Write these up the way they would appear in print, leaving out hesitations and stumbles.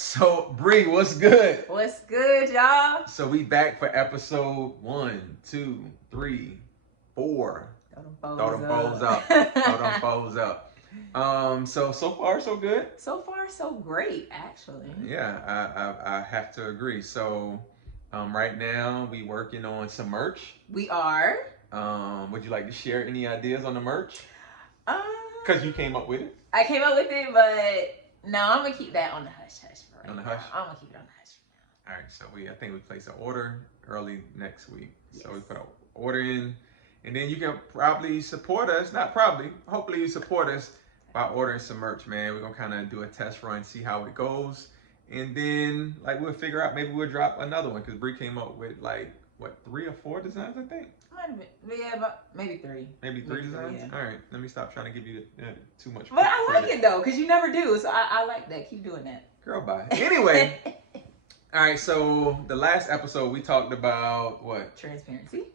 So, Bree, what's good? What's good, y'all? So we back for episode 1, 2, 3, 4. Throw them foes up. Throw them foes up. So far so good. So far, so great, actually. Yeah, I have to agree. So, right now we working on some merch. We are. Would you like to share any ideas on the merch? Um, Cause you came up with it. I came up with it, but no, I'm gonna keep that on the hush hush for right On the now. hush? I'm gonna keep it on the hush for All right, so I think we place an order early next week. now. So we put an order in, and then you can probably support us. Not probably, hopefully you support us by ordering some merch, man. We're gonna kind of do a test run, see how it goes, and then like we'll figure out maybe we'll drop another one because Bree came up with like what 3 or 4 designs, I think. Might have been, yeah, but maybe 3. Maybe 3 designs. Yeah. All right, let me stop trying to give you too much. But I like credit. it though, cause you never do, so I like that. Keep doing that. Girl, bye. Anyway. All right, so the last episode we talked about what? Transparency.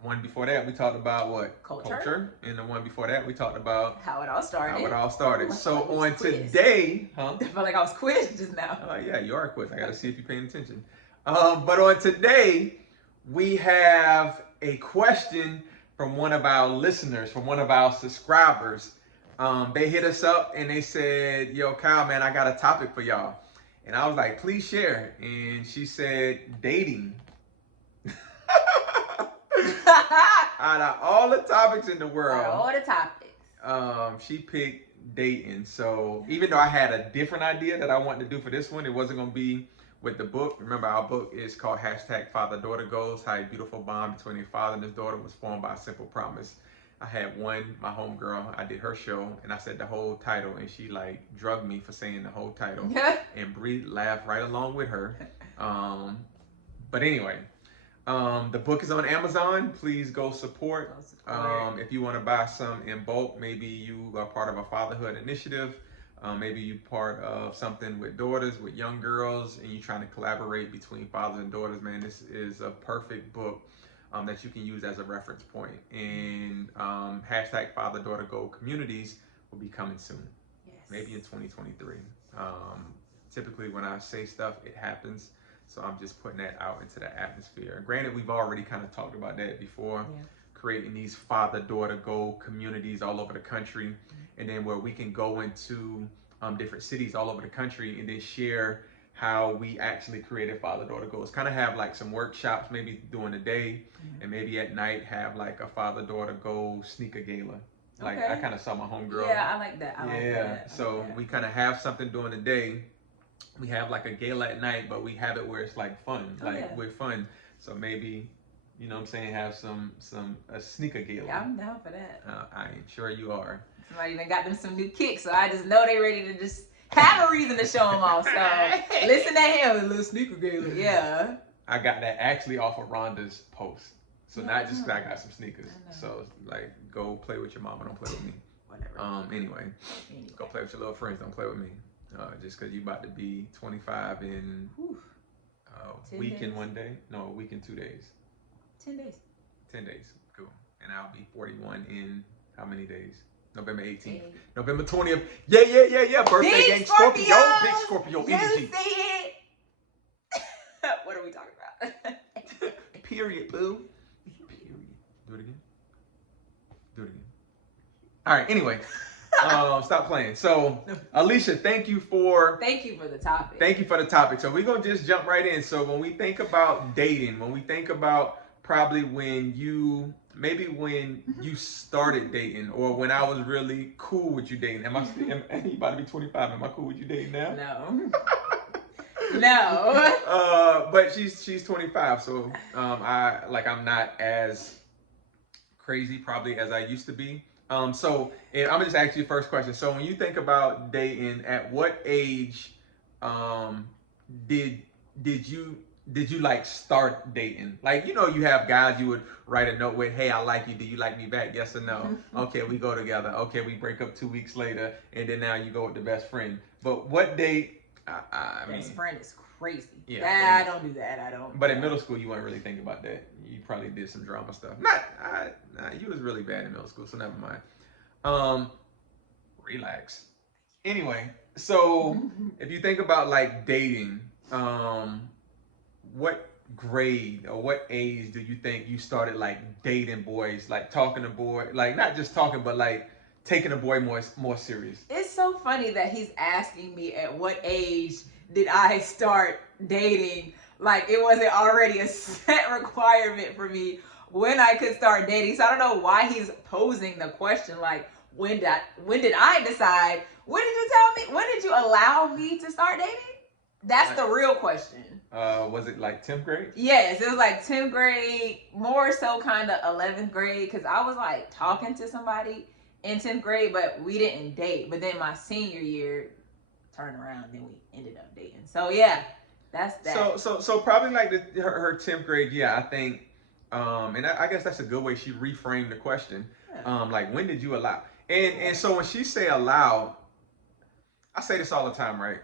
One before that we talked about what? Culture. And the one before that we talked about How it all started. how it all started. Ooh, I So felt like on it was quiz. today, huh? I felt like I was quizzed just now. Yeah, you are quick. I got to see if you're paying attention. But on today, we have a question from one of our listeners, from one of our subscribers. They hit us up and they said, "Yo, Kyle, man, I got a topic for y'all." And I was like, "Please share." And she said, "Dating." Out of all the topics in the world, All the topics. she picked dating. So even though I had a different idea that I wanted to do for this one, it wasn't going to be with the book. Remember, our book is called #Father-Daughter Goals, how a beautiful bond between a father and his daughter was formed by a simple promise. I had one, my homegirl, I did her show, and I said the whole title, and she like drugged me for saying the whole title. And Bree laughed right along with her. But anyway, the book is on Amazon. Please go support. If you want to buy some in bulk, maybe you are part of a fatherhood initiative. Maybe you part of something with daughters, with young girls, and you're trying to collaborate between fathers and daughters. Man, this is a perfect book that you can use as a reference point. And #Father-Daughter-Goal communities will be coming soon. Yes. Maybe in 2023. Typically when I say stuff, it happens. So I'm just putting that out into the atmosphere. Granted, we've already kind of talked about that before, creating these father-daughter goal communities all over the country, and then where we can go into different cities all over the country and then share how we actually created father-daughter goals. Kind of have like some workshops, maybe during the day, and maybe at night have like a father-daughter goal sneaker gala. Like I kind of saw my homegirl. Yeah, I like that. I like that. So we kind of have something during the day. We have like a gala at night, but we have it where it's like fun, we're fun. So maybe, you know what I'm saying, have a sneaker gala. Yeah, I'm down for that. I ain't sure you are. Somebody even got them some new kicks, so I just know they ready to just have a reason to show them off. So listen to him, a little sneaker gala. Yeah. I got that actually off of Rhonda's post. So not just 'cause I got some sneakers. So like, go play with your mama, don't play with me. Whatever. Anyway, go play with your little friends, don't play with me. Just because you about to be 25 in a week and 1 day. No, a week and 2 days. 10 days. 10 days. Cool. And I'll be 41 in how many days? November 18th. November 20th. Yeah. Birthday Big gang. Scorpio. Big Scorpio You energy. see it? What are we talking about? Period, boo. Period. Do it again. All right, anyway. Stop playing. So, Alicia, thank you for the topic. Thank you for the topic. So we're going to just jump right in. So when we think about dating, when we think about probably when you started dating, or when I was really cool with you dating. Am you about to be 25? Am I cool with you dating now? No. No. But she's 25, so I'm not as crazy probably as I used to be. So I'm gonna just ask you the first question. So when you think about dating, at what age did you like start dating? Like, you know, you have guys you would write a note with, "Hey, I like you. Do you like me back? Yes or no?" Okay, we go together. Okay, we break up 2 weeks later, and then now you go with the best friend. But what date? I mean, best friend is crazy. Yeah, I don't do that. I don't. But in middle school, you weren't really thinking about that. You probably did some drama stuff. You was really bad in middle school, so never mind. Relax. Anyway, So if you think about like dating, what grade or what age do you think you started like dating boys, like talking to boy, like not just talking, but like taking a boy more serious? It's so funny that he's asking me at what age did I start dating. Like it wasn't already a set requirement for me when I could start dating. So I don't know why he's posing the question like when did I decide? When did you tell me? When did you allow me to start dating? That's the real question. Was it like 10th grade? Yes, it was like 10th grade, more so kind of 11th grade, because I was like talking to somebody in 10th grade, but we didn't date. But then my senior year turned around, then we ended up dating. So yeah, that's that. So probably like her 10th grade year, I think, and I guess that's a good way she reframed the question. Yeah. Like when did you allow? And so when she say allow, I say this all the time, right?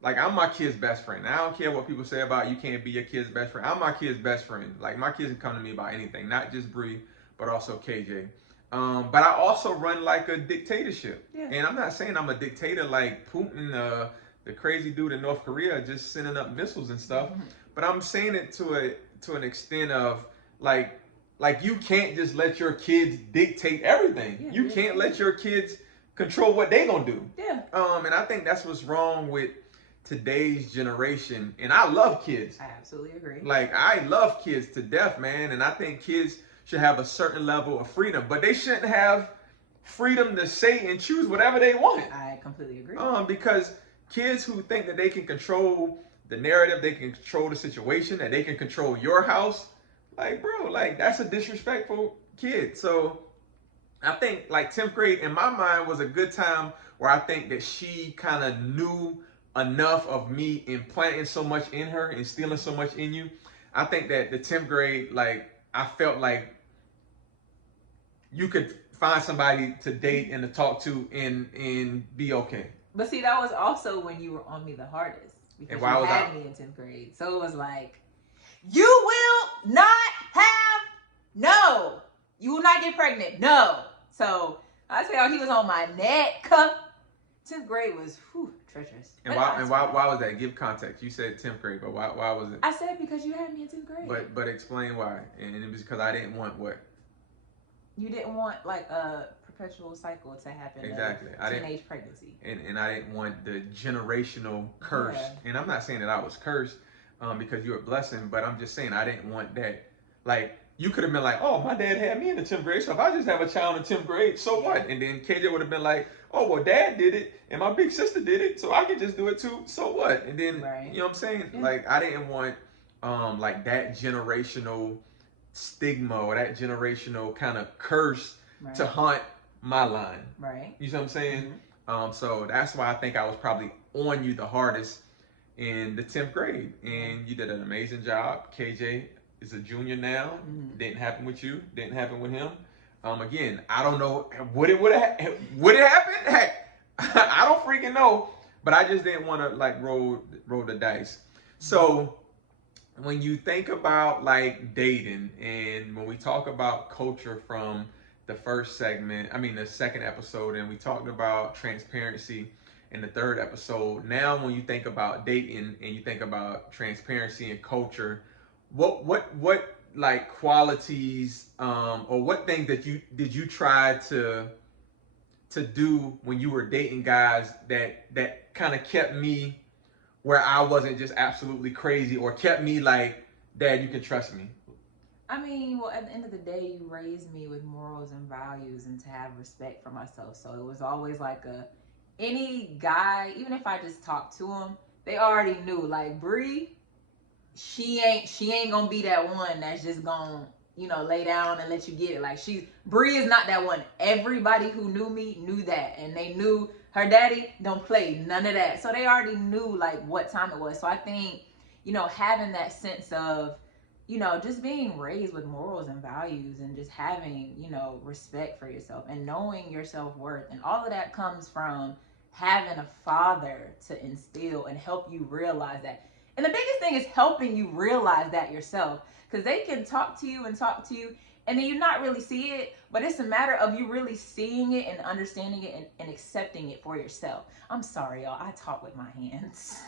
Like I'm my kid's best friend. I don't care what people say about you can't be your kid's best friend. I'm my kid's best friend. Like my kids can come to me about anything, not just Bree, but also KJ. But I also run like a dictatorship, Yeah. and I'm not saying I'm a dictator like Putin, the crazy dude in North Korea, just sending up missiles and stuff. Mhm. But I'm saying it to an extent of like you can't just let your kids dictate everything. Yeah, You yeah. can't let your kids control what they gonna do. Yeah. And I think that's what's wrong with today's generation. And I love kids. I absolutely agree. Like I love kids to death, man. And I think kids should have a certain level of freedom, but they shouldn't have freedom to say and choose whatever they want. I completely agree. Because kids who think that they can control the narrative, they can control the situation, that they can control your house, like bro, like that's a disrespectful kid. So I think like 10th grade in my mind was a good time where I think that she kind of knew enough of me implanting so much in her, instilling so much in you. I think that the 10th grade, like I felt like you could find somebody to date and to talk to and be okay. But see, that was also when you were on me the hardest because And why you was had I- me in 10th grade. So it was like, you will not have no. You will not get pregnant. No. So I tell you, he was on my neck. 10th grade was treacherous. And But why was that? Give context. You said 10th grade, but why was it? I said because you had me in 10th grade. But explain why. And it was because I didn't want what? You didn't want like a perpetual cycle to happen. Exactly. Of teenage pregnancy. And I didn't want the generational curse. Yeah. And I'm not saying that I was cursed because you're a blessing, but I'm just saying I didn't want that. Like, you could have been like, oh, my dad had me in the 10th grade, so if I just have a child in 10th grade, so what? And then KJ would have been like, oh, well, dad did it, and my big sister did it, so I can just do it too, so what? And then, Right. you know what I'm saying? Yeah. Like, I didn't want like that generational stigma or that generational kind of curse Right. to haunt my line. Right. You see what I'm saying? Mhm. So that's why I think I was probably on you the hardest in the 10th grade. And you did an amazing job. KJ is a junior now. Mhm. Didn't happen with you. Didn't happen with him. Again, I don't know. Would it happen? Heck, I don't freaking know. But I just didn't want to like roll the dice. So when you think about like dating and when we talk about culture from the first segment, the second episode, and we talked about transparency in the third episode. Now, when you think about dating and you think about transparency and culture, what like qualities or what things that you try to do when you were dating guys that kind of kept me where I wasn't just absolutely crazy or kept me like, Dad, you can trust me? Well, at the end of the day, you raised me with morals and values and to have respect for myself. So it was always like any guy, even if I just talked to him, they already knew like Bree, she ain't gonna be that one that's just gonna, lay down and let you get it. Like Bree is not that one. Everybody who knew me knew that, and they knew her daddy don't play none of that. So they already knew like what time it was. So I think, having that sense of, just being raised with morals and values and just having, respect for yourself and knowing your self-worth. And all of that comes from having a father to instill and help you realize that. And the biggest thing is helping you realize that yourself. Because they can talk to you and then you not really see it, but it's a matter of you really seeing it and understanding it and accepting it for yourself. I'm sorry, y'all. I talk with my hands.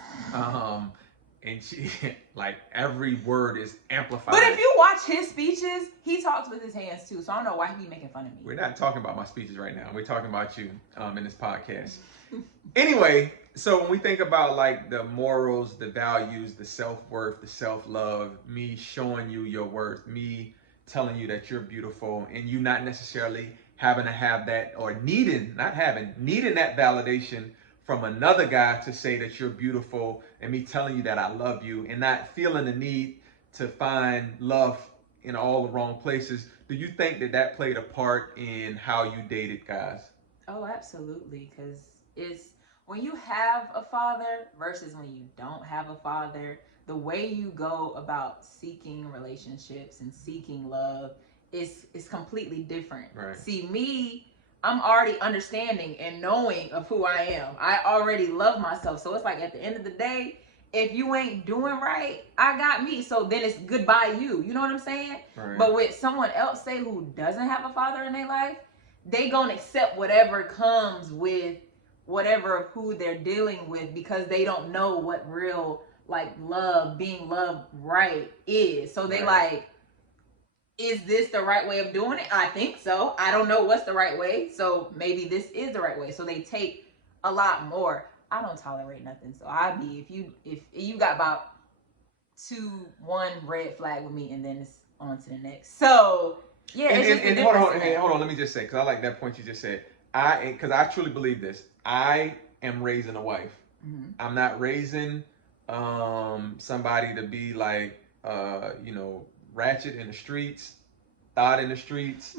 And she, like, every word is amplified. But if you watch his speeches, he talks with his hands too. So I don't know why he be making fun of me. We're not talking about my speeches right now. We're talking about you in this podcast. Anyway, so when we think about like the morals, the values, the self-worth, the self-love, me showing you your worth, me telling you that you're beautiful, and you not necessarily having to have that, or needing that validation from another guy to say that you're beautiful, and me telling you that I love you, and not feeling the need to find love in all the wrong places. Do you think that played a part in how you dated guys? Oh, absolutely. Because it's when you have a father versus when you don't have a father, the way you go about seeking relationships and seeking love is completely different. Right. See, me, I'm already understanding and knowing of who I am. I already love myself. So it's like at the end of the day, if you ain't doing right, I got me. So then it's goodbye you. You know what I'm saying? Right. But with someone else, say, who doesn't have a father in their life, they gonna accept whatever comes with whatever of who they're dealing with, because they don't know what real like love, being loved right is. So they like, is this the right way of doing it? I think so. I don't know what's the right way. So maybe this is the right way. So they take a lot more. I don't tolerate nothing. So if you got about 1 red flag with me, and then it's on to the next. So yeah. And hold on. Let me just say, because I like that point you just said. Because I truly believe this. I am raising a wife. Mm-hmm. I'm not raising somebody to be like ratchet in the streets, thought in the streets,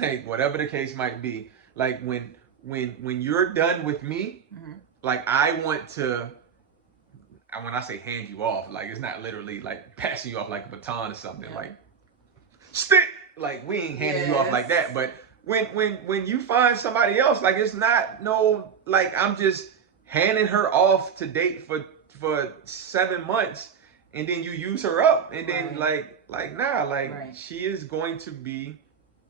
like whatever the case might be. Like when you're done with me, mm-hmm. like I want to. And when I say hand you off, like it's not literally like passing you off like a baton or something. Yeah. Like stick. Like we ain't handing you off like that. But when you find somebody else, like it's not like I'm just handing her off to date for 7 months, and then you use her up, and then she is going to be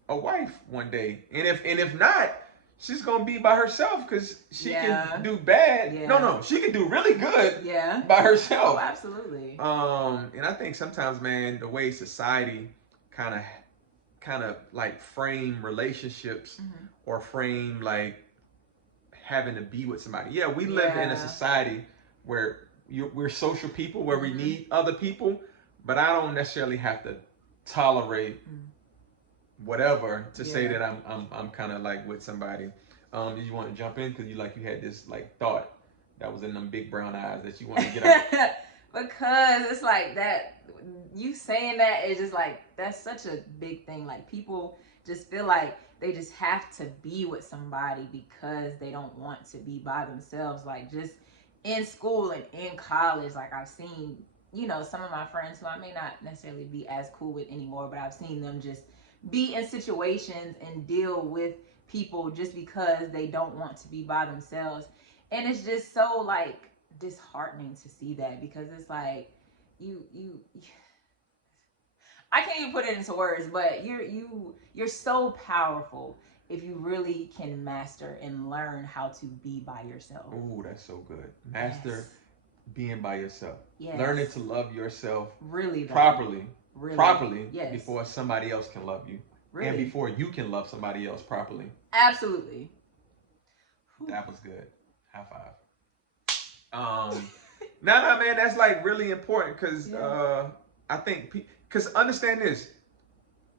a wife one day, and if not, she's gonna be by herself, because she can do bad. Yeah. No, she can do really good. Yeah. By herself. Oh, absolutely. And I think sometimes, man, the way society kind of like frame relationships, mm-hmm. or frame like having to be with somebody. Yeah, we live in a society where we're social people, where mm-hmm. we need other people, but I don't necessarily have to tolerate whatever to say that I'm kind of like with somebody. Did you want to jump in, because you had this like thought that was in them big brown eyes that you want to get out? Because it's like that, you saying that is just like, that's such a big thing. Like people just feel like they just have to be with somebody because they don't want to be by themselves. Like just in school and in college, like I've seen, some of my friends who I may not necessarily be as cool with anymore, but I've seen them just be in situations and deal with people just because they don't want to be by themselves. And it's just so like disheartening to see that, because it's like I can't even put it into words, but you're so powerful if you really can master and learn how to be by yourself. Oh, that's so good. Master being by yourself. Yes. Learning to love yourself really properly. Properly, yes. Before somebody else can love you. Really? And before you can love somebody else properly. Absolutely. That was good. High five. No, man, that's like really important, because I think, because understand this,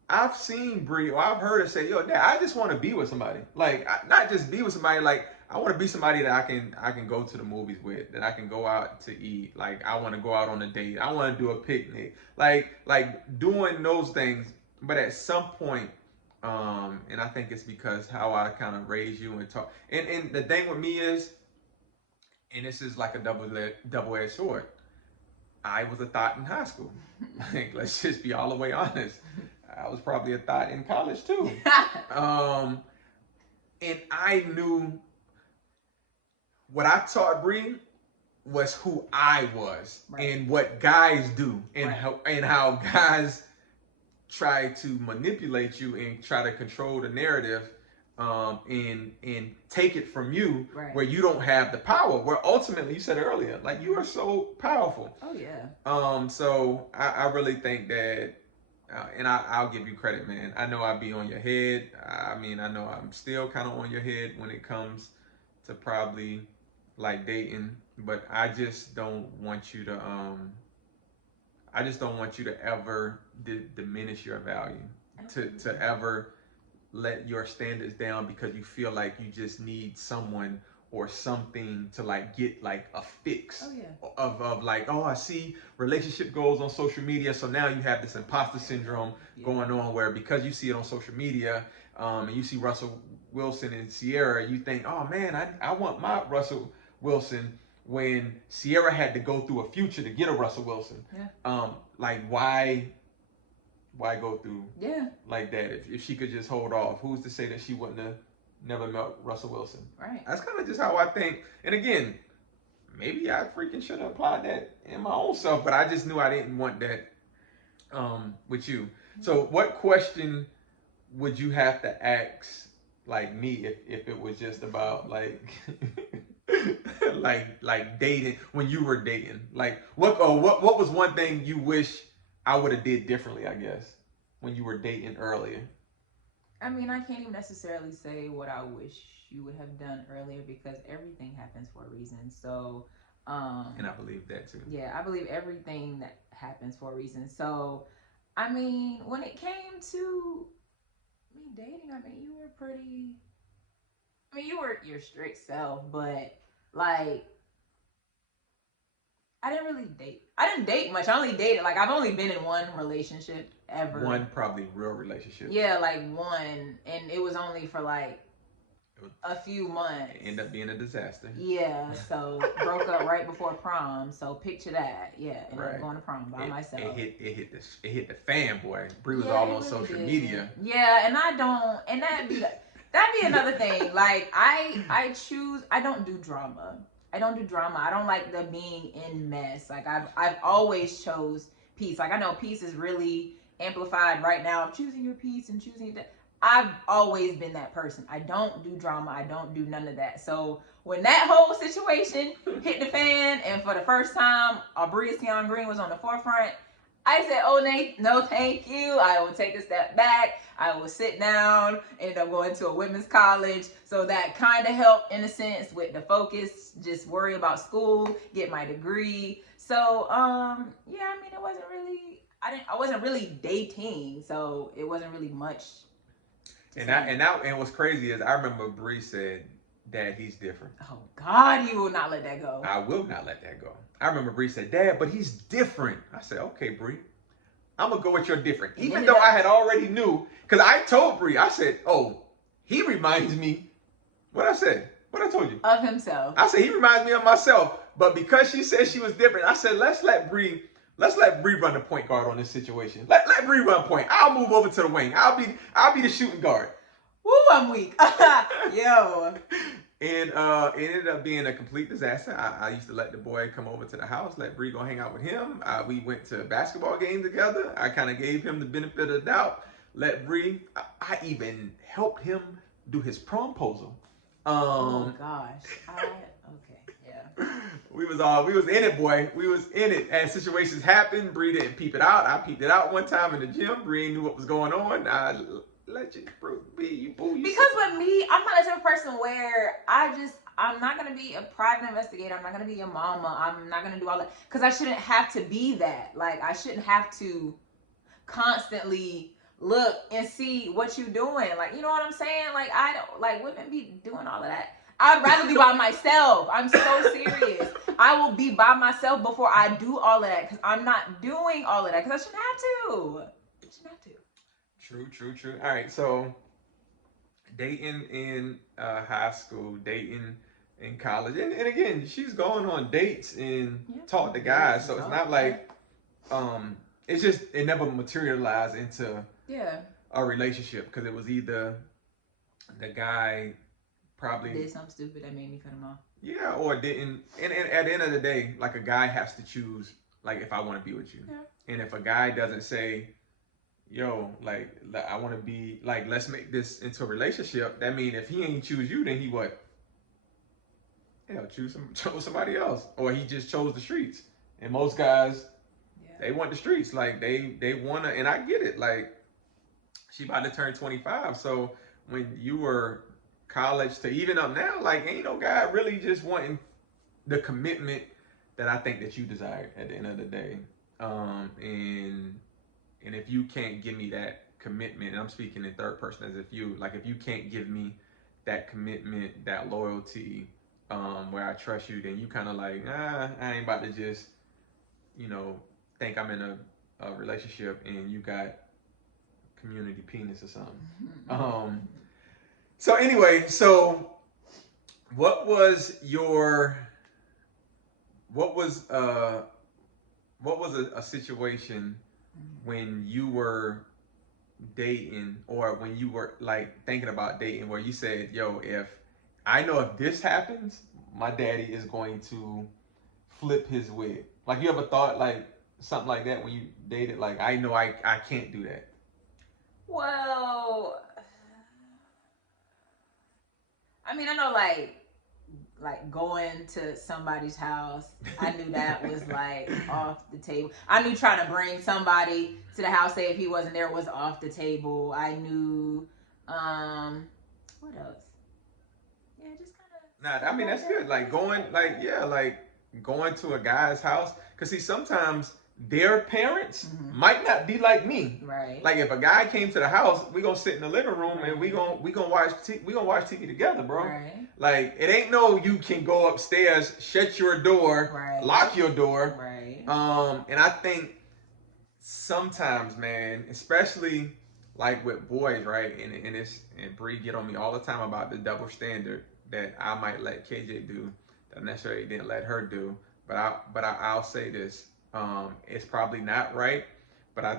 I've seen Bree, or I've heard her say, yo, Dad, I just want to be with somebody. Like, not just be with somebody, like, I want to be somebody that I can go to the movies with, that I can go out to eat. Like, I want to go out on a date. I want to do a picnic. Like doing those things. But at some point, and I think it's because how I kind of raise you and talk. And the thing with me is, and this is like a double-edged sword, I was a thought in high school. Like, let's just be all the way honest. I was probably a thought in college too. And I knew what I taught Bree was who I was, and what guys do, and how guys try to manipulate you and try to control the narrative, and take it from you, Right. where you don't have the power, where ultimately, you said earlier, like, you are so powerful. Oh yeah. So I really think that, and I'll give you credit, man. I know I'd be on your head. I mean, I know I'm still kind of on your head when it comes to probably like dating, but I just don't want you to ever diminish your value, to ever let your standards down because you feel like you just need someone or something to like get like a fix. Oh yeah. Of like, oh, I see relationship goals on social media, so now you have this imposter syndrome going on, where because you see it on social media, and you see Russell Wilson and Sierra, you think, oh man, I want my Russell Wilson, when Sierra had to go through a Future to get a Russell Wilson. Yeah. Like, why go through like that if she could just hold off? Who's to say that she wouldn't have never met Russell Wilson? Right. That's kind of just how I think. And again, maybe I freaking should have applied that in my own self, but I just knew I didn't want that with you. So what question would you have to ask like me if it was just about like like dating, when you were dating? Like what was one thing you wish I would have did differently, I guess, when you were dating earlier? I mean, I can't even necessarily say what I wish you would have done earlier, because everything happens for a reason. So, and I believe that too. Yeah, I believe everything that happens for a reason. So, I mean, when it came to me dating, I mean, you were pretty. I mean, you were your strict self, but like, I didn't really date. I didn't date much. I only dated, like, I've only been in one relationship ever. One probably real relationship. Yeah, like one, and it was only for like a few months. It ended up being a disaster. Yeah, so broke up right before prom. So picture that. Yeah, and Right. I'm going to prom by myself. It hit the fan, boy. Bree was all on social media. Yeah, and I don't, and that'd be another thing. Like I don't do drama. I don't like the being in mess. Like I've always chose peace. Like I know peace is really amplified right now of choosing your peace and choosing that. I've always been that person. I don't do drama. I don't do none of that. So when that whole situation hit the fan, and for the first time, Aubrey Sion Green was on the forefront, I said, "Oh, Nate, no, thank you. I will take a step back. I will sit down." Ended up going to a women's college, so that kind of helped in a sense with the focus. Just worry about school, get my degree. So, yeah, I mean, it wasn't really. I wasn't really dating, so it wasn't really much. And what's crazy is I remember Bree said, "Dad, he's different." Oh God, you will not let that go. I will not let that go. I remember Bree said, "Dad, but he's different." I said, "Okay, Bree, I'm gonna go with your different." Even though I had already knew, because I told Bree, I said, "Oh, he reminds me." What I said? What I told you? Of himself. I said he reminds me of myself. But because she said she was different, I said let's let Bree run the point guard on this situation. Let Bree run point. I'll move over to the wing. I'll be the shooting guard. Woo, I'm weak. Yo. And it ended up being a complete disaster. I used to let the boy come over to the house, let Bree go hang out with him. We went to a basketball game together. I kind of gave him the benefit of the doubt. Let Bree. I even helped him do his promposal. Oh gosh. Okay. Yeah. We was in it, boy. We was in it. As situations happened, Bree didn't peep it out. I peeped it out one time in the gym. Bree knew what was going on. I let you be you boo. Because with me, I'm not the type of person where I'm not gonna be a private investigator. I'm not gonna be a mama. I'm not gonna do all that because I shouldn't have to be that. Like I shouldn't have to constantly look and see what you're doing. Like you know what I'm saying? Like I don't like women be doing all of that. I'd rather be by myself. I'm so serious. I will be by myself before I do all of that because I'm not doing all of that because I shouldn't have to. I shouldn't have to. True. All right, so dating in high school, dating in college, and again, she's going on dates and talk to guys. So it's not like it's just it never materialized into a relationship because it was either the guy probably did something stupid that made me cut him off. Yeah, or didn't. And at the end of the day, like a guy has to choose. Like if I want to be with you, and if a guy doesn't say, yo, like I want to be like, let's make this into a relationship. That mean if he ain't choose you, then he what? Hell, chose somebody else, or he just chose the streets. And most guys, they Yeah. want the streets. Like they wanna, and I get it. Like she about to turn 25, so when you were college to even up now, like ain't no guy really just wanting the commitment that I think that you desire at the end of the day. And if you can't give me that commitment, and I'm speaking in third person as if you, like if you can't give me that commitment, that loyalty, where I trust you, then you kind of like, I ain't about to just, you know, think I'm in a relationship and you got community penis or something. So anyway, so what was your, what was uh what was a situation when you were dating, or when you were like thinking about dating, where you said, yo, if I know if this happens, my daddy is going to flip his wig? Like you ever thought like something like that when you dated? Like I know I can't do that. Well, I mean, I know like going to somebody's house. I knew that was like off the table. I knew trying to bring somebody to the house, say if he wasn't there, was off the table. I knew what else? Yeah, just kind Nah, I of mean like that's good. that. Like going, like yeah, like going to a guy's house. Cause see, sometimes their parents might not be like me. Right. Like if a guy came to the house, we gonna sit in the living room and we Right. gonna watch we gonna watch TV together, bro. Right. Like it ain't no you can go upstairs, shut your door, Right. lock your door. Right. And I think sometimes, man, especially like with boys, right? And Bree get on me all the time about the double standard that I might let KJ do that I necessarily didn't let her do. I'll say this. It's probably not right, but I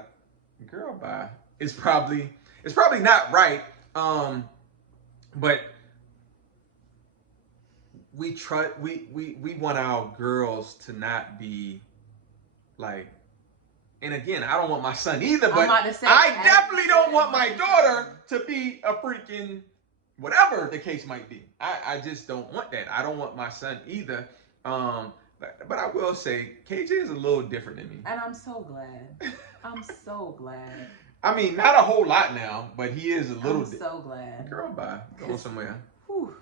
girl bye. It's probably not right. But we try we want our girls to not be like, and again, I don't want my son either, but I definitely don't want my daughter to be a freaking whatever the case might be. I just don't want that. I don't want my son either. But I will say KJ is a little different than me. And I'm so glad. I'm so glad. I mean, not a whole lot now, but he is a little. I'm so glad. Girl, bye. Go somewhere. Whew.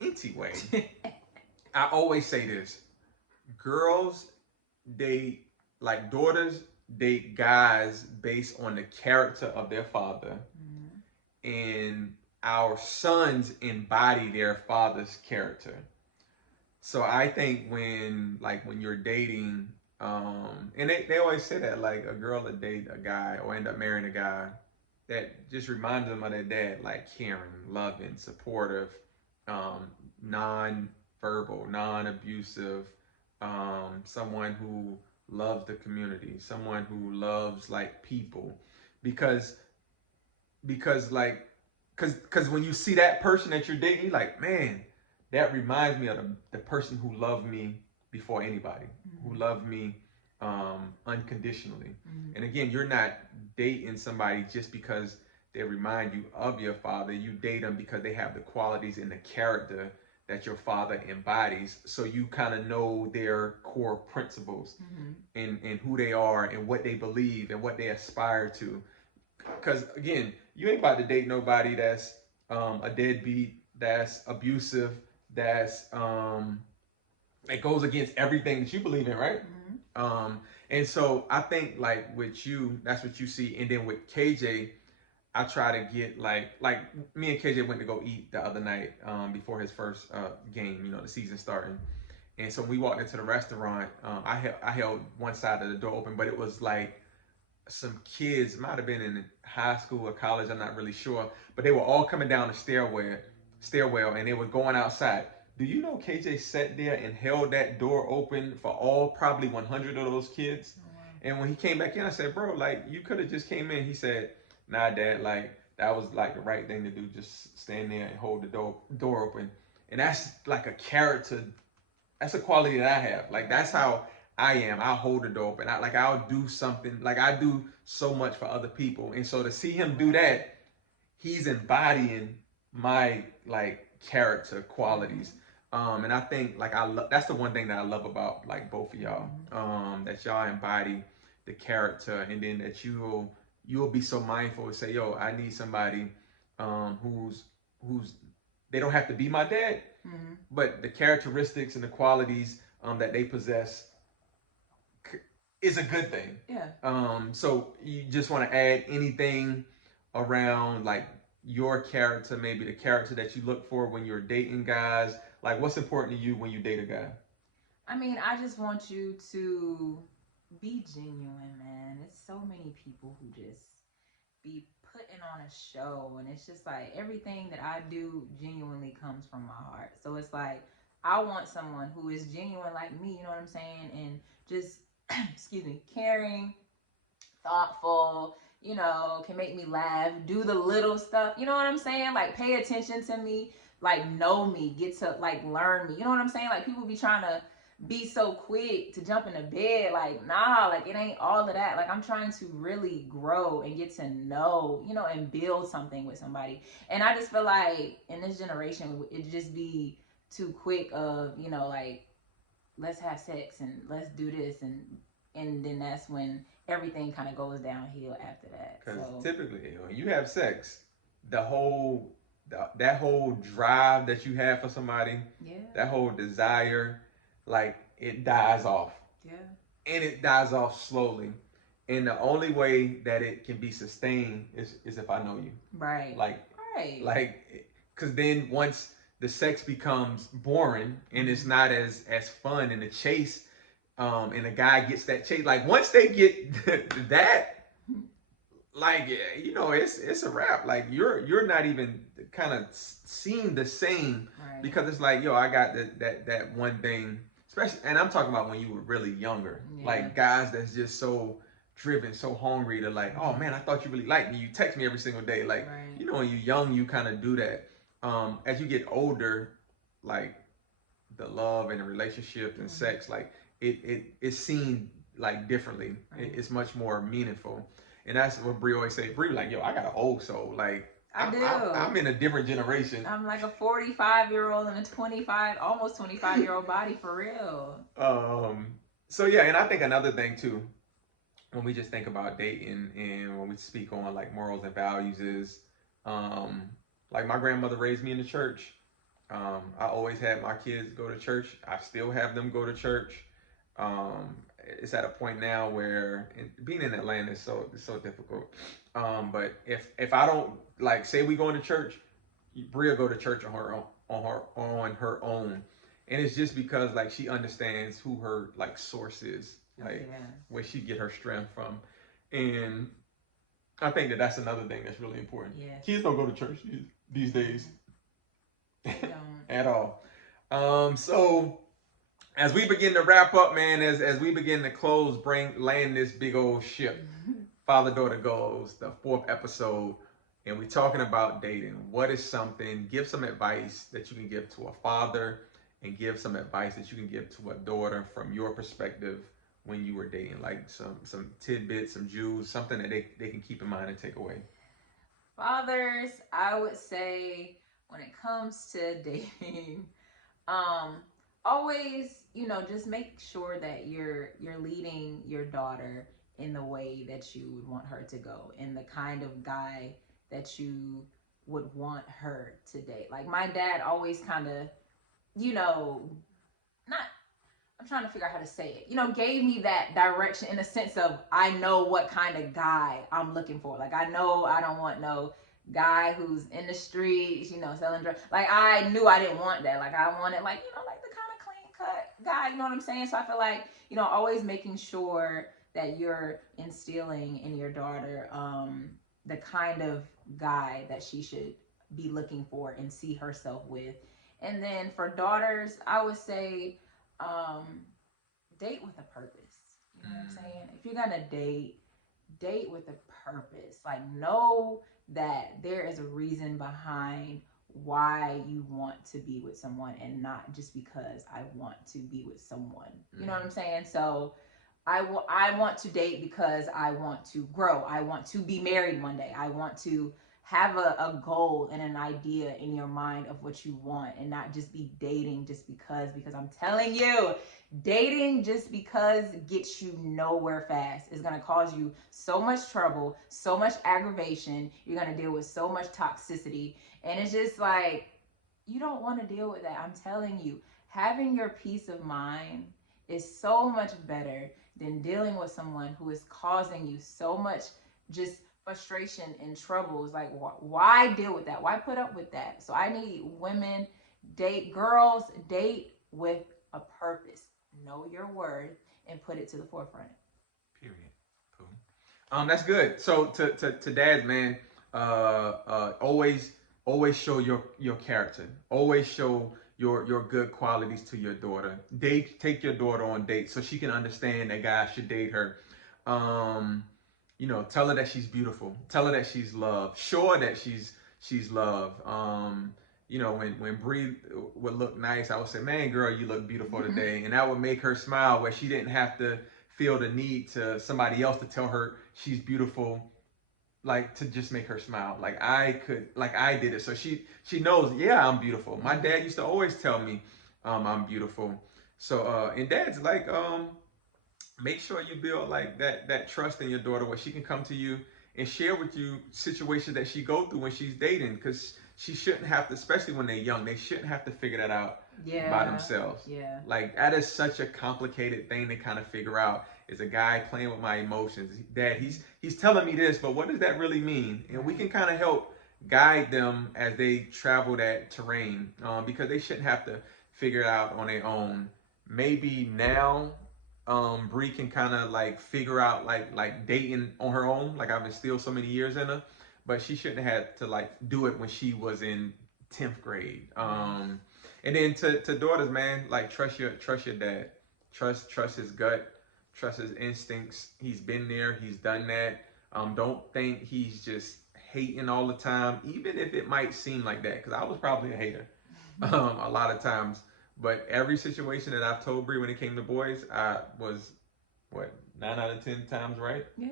Anyway, I always say this: girls date, like daughters date guys based on the character of their father, and our sons embody their father's character. So I think when you're dating, and they always say that like a girl that date a guy or end up marrying a guy that just reminds them of their dad, like caring, loving, supportive, non-verbal, non-abusive, someone who loves the community, someone who loves like people, because like because when you see that person that you're dating, you're like, man, that reminds me of the person who loved me before anybody, who loved me unconditionally. And again, you're not dating somebody just because they remind you of your father. You date them because they have the qualities and the character that your father embodies. So you kind of know their core principles and who they are and what they believe and what they aspire to. Because again, you ain't about to date nobody that's a deadbeat, that's abusive, that's that goes against everything that you believe in, right? And so I think like with you, that's what you see. And then with KJ, I try to get like me and KJ went to go eat the other night before his first game, you know, the season starting. And so we walked into the restaurant. I held one side of the door open, but it was like some kids, might have been in high school or college, I'm not really sure, but they were all coming down the stairwell, and they were going outside. Do you know KJ sat there and held that door open for all probably 100 of those kids? And when he came back in, I said, bro, like you could have just came in. He said, nah, dad, like that was like the right thing to do. Just stand there and hold the door open. And that's like a character. That's a quality that I have. Like that's how I'll hold the door open. I'll do something. Like I do so much for other people. And so to see him do that, he's embodying my like character qualities. And I think like that's the one thing that I love about like both of y'all. That y'all embody the character, and then that you'll be so mindful to say, yo, I need somebody who's they don't have to be my dad, but the characteristics and the qualities that they possess is a good thing. Yeah. So you just want to add anything around like your character, maybe the character that you look for when you're dating guys. Like, what's important to you when you date a guy? I mean, I just want you to be genuine, man. It's so many people who just be putting on a show, and it's just like everything that I do genuinely comes from my heart. So it's like I want someone who is genuine like me, you know what I'm saying? And just excuse me, caring, thoughtful, can make me laugh, do the little stuff, you know what I'm saying? Like pay attention to me, like know me, get to like learn me. You know what I'm saying? Like people be trying to be so quick to jump into bed. Like, nah, like it ain't all of that. Like I'm trying to really grow and get to know, and build something with somebody. And I just feel like in this generation, it just be too quick of, like let's have sex and let's do this, and then that's when everything kind of goes downhill after that. Because So typically, when you have sex, the whole that whole drive that you have for somebody, yeah, that whole desire, like it dies off, yeah, and it dies off slowly. And the only way that it can be sustained is if I know you, right, like right, because then once the sex becomes boring and it's not as fun in the chase, and the guy gets that chase, like once they get that, like it's a wrap. Like you're not even kind of seeing the same, right, because it's like, yo, I got that one thing, especially, and I'm talking about when you were really younger, yeah, like guys that's just so driven, so hungry to like, oh man, I thought you really liked me, you text me every single day, like right, when you're young you kind of do that. As you get older, like the love and the relationship and sex, like it's seen like differently. right. It's much more meaningful, and that's what Brie always say. Brie like, yo, I got an old soul. Like I do. I'm in a different generation. I'm like a 45-year-old in a 25, almost 25-year-old body for real. So yeah, and I think another thing too, when we just think about dating and when we speak on like morals and values is, um, like my grandmother raised me in the church. I always had my kids go to church. I still have them go to church. It's at a point now where being in Atlanta is so difficult. But if I don't, like, say we going to church, Bria go to church on her own, and it's just because like she understands who her like source is, like Yeah. where she get her strength from, and I think that's another thing that's really important. Yes. Kids don't go to church these days. They don't. At all. So as we begin to wrap up, man, as we begin to close, land this big old ship, Father Daughter Goals, the 4th episode, and we're talking about dating. What is something? Give some advice that you can give to a father, and give some advice that you can give to a daughter from your perspective when you were dating, like some tidbits, some jewels, something that they can keep in mind and take away. Fathers, I would say when it comes to dating, um, always, just make sure that you're leading your daughter in the way that you would want her to go, in the kind of guy that you would want her to date. Like my dad always kind of, not, I'm trying to figure out how to say it, gave me that direction in the sense of I know what kind of guy I'm looking for. Like I know I don't want no guy who's in the streets, selling drugs. Like I knew I didn't want that. Like I wanted like, like the kind of clean cut guy, you know what I'm saying? So I feel like, always making sure that you're instilling in your daughter the kind of guy that she should be looking for and see herself with. And then for daughters, I would say date with a purpose. You know what I'm saying? If you're gonna date with a purpose. Like know that there is a reason behind why you want to be with someone and not just because I want to be with someone. You know what I'm saying? So I want to date because I want to grow. I want to be married one day. I want to have a goal and an idea in your mind of what you want and not just be dating just because I'm telling you, dating just because gets you nowhere fast. It's going to cause you so much trouble, so much aggravation. You're going to deal with so much toxicity, and it's just like you don't want to deal with that. I'm telling you, having your peace of mind is so much better than dealing with someone who is causing you so much just frustration and troubles. Like, why deal with that? Why put up with that? So I need women, girls, date with a purpose. Know your worth and put it to the forefront. Period. Cool. That's good. So to dads, man, always show your character. Always show your good qualities to your daughter. Take your daughter on dates so she can understand that guys should date her. Tell her that she's beautiful. Tell her that she's loved. Show her that she's loved. When Bree would look nice, I would say, "Man, girl, you look beautiful today," and that would make her smile, where she didn't have to feel the need to somebody else to tell her she's beautiful, like to just make her smile. Like I did it, so she knows. Yeah, I'm beautiful. My dad used to always tell me, I'm beautiful. So and dads, like, make sure you build like that trust in your daughter, where she can come to you and share with you situations that she go through when she's dating, because she shouldn't have to, especially when they're young, they shouldn't have to figure that out by themselves. Yeah. Like, that is such a complicated thing to kind of figure out. Is a guy playing with my emotions? Dad, he's telling me this, but what does that really mean? And we can kind of help guide them as they travel that terrain, because they shouldn't have to figure it out on their own. Maybe now, Bree can kind of like figure out like dating on her own. Like, I've instilled so many years in her, but she shouldn't have had to like do it when she was in 10th grade. And then to daughters, man, like, trust your dad. Trust his gut. Trust his instincts. He's been there. He's done that. Don't think he's just hating all the time, even if it might seem like that. Because I was probably a hater a lot of times. But every situation that I've told Bree when it came to boys, I was, what, 9 out of 10 times right? Yeah.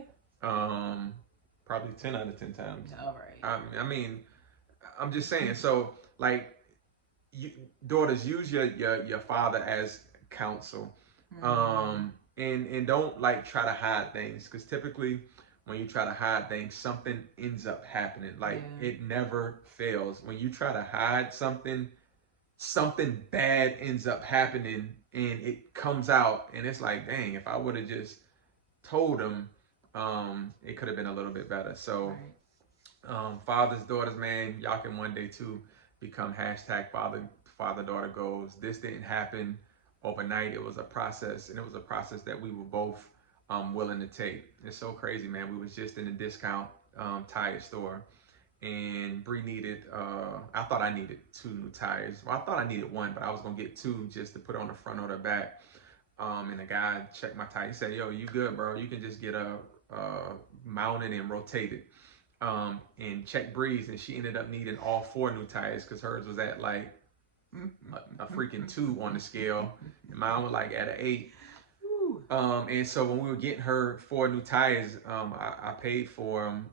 Probably 10 out of 10 times. All right. I mean, I'm just saying. So, like, daughters, use your father as counsel, and don't like try to hide things, because typically when you try to hide things, something ends up happening. Like, it never fails. When you try to hide something bad ends up happening, and it comes out, and it's like, dang, if I would have just told him, it could have been a little bit better. So, fathers, daughters, man, y'all can one day too become hashtag father daughter goals. This didn't happen overnight. It was a process, and it was a process that we were both willing to take. It's so crazy, man. We was just in a discount tire store, and Bree needed, I thought I needed 2 new tires. Well, I thought I needed one, but I was gonna get 2 just to put on the front or the back. And the guy checked my tire. He said, "Yo, you good, bro? You can just get a mounted and rotated." And check Bree's, and she ended up needing all 4 new tires, because hers was at like a freaking 2 on the scale, and mine was like at an 8. And so when we were getting her 4 new tires, I paid for them,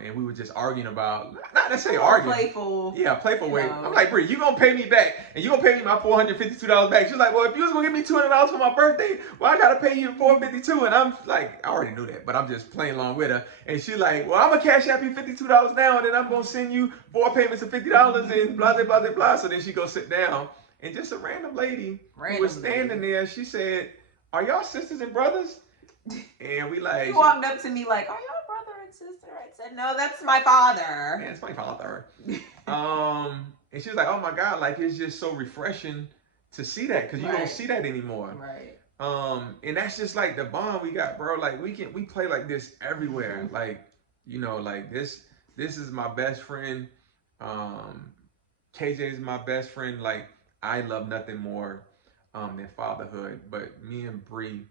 and we were just arguing about, not necessarily arguing. Playful way. I'm like, Bree, you gonna pay me back, and you gonna pay me my $452 back. She's like, well, if you was gonna give me $200 for my birthday, well, I gotta pay you $452. And I'm like, I already knew that, but I'm just playing along with her. And she's like, well, I'm gonna cash out you $52 now, and then I'm gonna send you 4 payments of $50 and blah, blah, blah, blah, blah. So then she goes sit down, and just a random lady who was standing there, she said, "Are y'all sisters and brothers?" And we like, she walked up to me like, "Are y'all brother and sister?" I said, "No, that's my father." Man, it's my father. And she was like, "Oh my God, like, it's just so refreshing to see that, because you don't see that anymore." Right. And that's just like the bond we got, bro. Like, we play like this everywhere. Like, like this is my best friend. KJ is my best friend. Like, I love nothing more than fatherhood. But me and Bree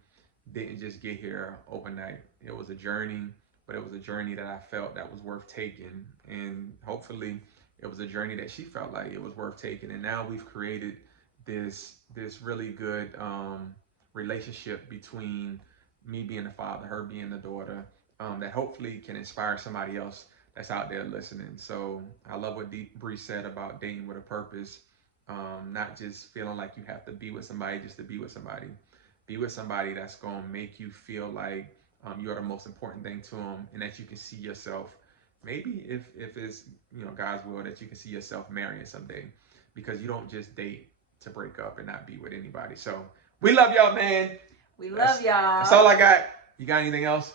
didn't just get here overnight. It was a journey, but it was a journey that I felt that was worth taking, and hopefully it was a journey that she felt like it was worth taking. And now we've created this really good relationship between me being the father, her being the daughter, that hopefully can inspire somebody else that's out there listening. So I love what Bree said about dating with a purpose, not just feeling like you have to be with somebody just to be with somebody. Be with somebody that's going to make you feel like you are the most important thing to them, and that you can see yourself. Maybe if it's God's will, that you can see yourself marrying someday, because you don't just date to break up and not be with anybody. So we love y'all, man. We love y'all. That's all I got. You got anything else?